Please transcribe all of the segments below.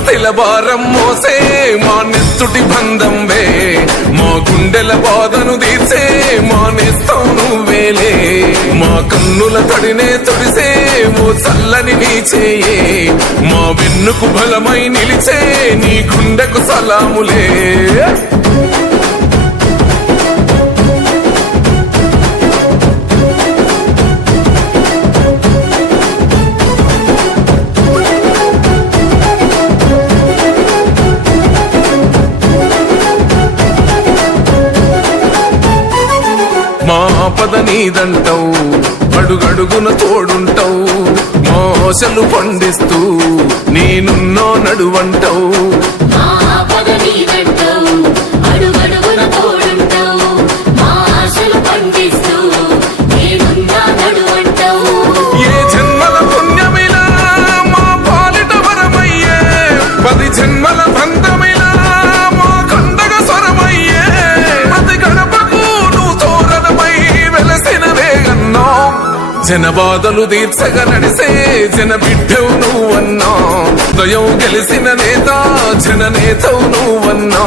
ఆస్తిల భారం మోసే మా నెత్తుటి బంధంవే, మా గుండెల బాధను తీర్చే మా నేస్తం నువ్వేలే. మా కన్నుల తడినే తొడిసే ఓ చల్లని నీ చేయే, మా వెన్నుకు బలమై నిలిచే నీ గుండెకు సలాములే. మా ఆపద నీదంటావు, అడుగడుగున తోడుంటావు, మోసలు పండిస్తూ నేనున్నో నడువంటావు. ఏ జన్మల పుణ్యమిలా మా పాలిట వరమయ్యే, 10 జన్మల బంధమిలా మా కండగ స్వరమయ్యే. ప్రతి గడపకు నువ్వు తోరణమై వెలసిన వేగన్నా, జన బాధలు తీర్చగా నడిసే జన బిడ్డవు నువ్వన్నా. దయం గెలిసిన నేత జన నేతవు నువ్వన్నా.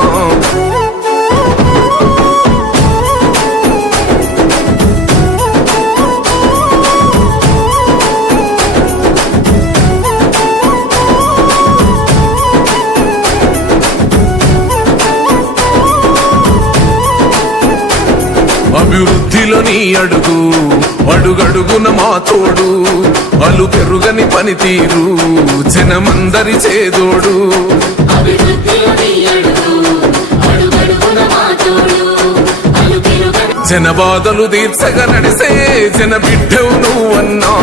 అభివృద్ధిలో నీ అడుగు, అడుగడుగున మా తోడు, అలు పెరుగని పనితీరు జనమందరి చేదోడు. జన బాధలు తీర్చగా నడిసే జన బిడ్డవు నువ్వన్నా.